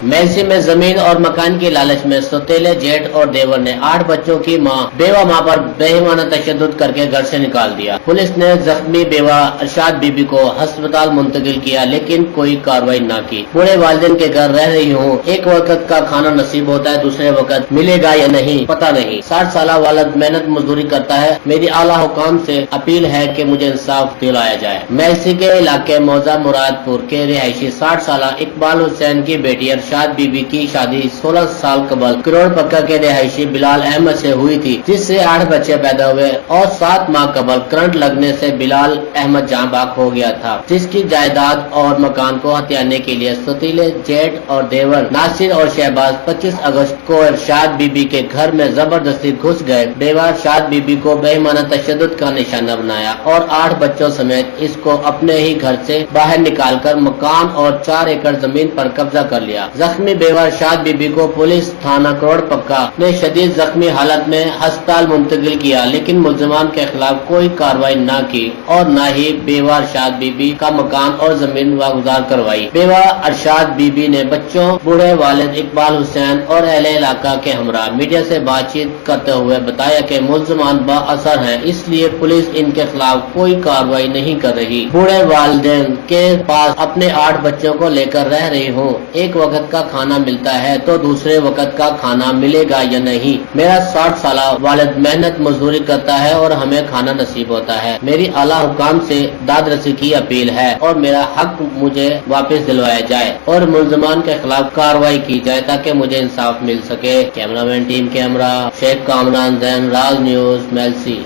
मेलसी में जमीन और मकान की लालच में सौतेले जेठ और देवर ने 8 बच्चों की बेवा मां पर बेईमाना तशद्दुद करके घर से निकाल दिया। पुलिस ने जख्मी बेवा अरशाद बीबी को अस्पताल मुंतकिल किया, लेकिन कोई कार्रवाई न की। बूढ़े वालिदैन के घर रह रही हूँ, एक वक्त का खाना नसीब होता है, दूसरे वक्त मिलेगा या नहीं पता नहीं। 60 साल वालिद मेहनत मजदूरी करता है। मेरी आला हुकाम से अपील है कि मुझे इंसाफ दिलाया जाए। मेलसी के इलाके मौजा मुरादपुर के रिहायशी 60 साल इकबाल हुसैन की बेटी अरशाद बीबी की शादी 16 साल कबल करोड़ पक्का के रिहायशी बिलाल अहमद से हुई थी, जिससे 8 बच्चे पैदा हुए और 7 माह कबल करंट लगने से बिलाल अहमद जान बाग हो गया था, जिसकी जायदाद और मकान को हथियाने के लिए सतीले जेठ और देवर नासिर और शहबाज 25 अगस्त को अरशाद बीबी के घर में जबरदस्ती घुस गए। बेवा अरशाद बीबी को बेईमाना तशद्दुद का निशाना बनाया और 8 बच्चों समेत इसको अपने ही घर से बाहर निकालकर मकान और 4 एकड़ जमीन पर कब्जा कर लिया। जख्मी बेवा अरशाद बीबी को पुलिस थाना करोड़ पक्का ने शदीद जख्मी हालत में अस्पताल मुंतकिल किया, लेकिन मुल्जिमान के खिलाफ कोई कार्रवाई न की और न ही बेवा अरशाद बीबी का मकान और जमीन वागुजार करवाई। बेवा अरशाद बीबी ने बच्चों, बूढ़े वालिद इकबाल हुसैन और अहले इलाका के हमरा मीडिया से बातचीत करते हुए बताया कि मुल्जिमान बाअसर हैं, इसलिए पुलिस इनके खिलाफ कोई कार्रवाई नहीं कर रही। बूढ़े वालिदैन के पास अपने 8 बच्चों को लेकर रह रही हूँ, एक वक्त का खाना मिलता है तो दूसरे वक्त का खाना मिलेगा या नहीं। मेरा 60 साल वालिद मेहनत मजदूरी करता है और हमें खाना नसीब होता है। मेरी आला हुकाम से दादरसी की अपील है और मेरा हक मुझे वापस दिलवाया जाए और मुल्जिमान के खिलाफ कार्रवाई की जाए ताकि मुझे इंसाफ मिल सके। Cameraman team camera Sheikh Kamran Jain, Raj News, Mailsi.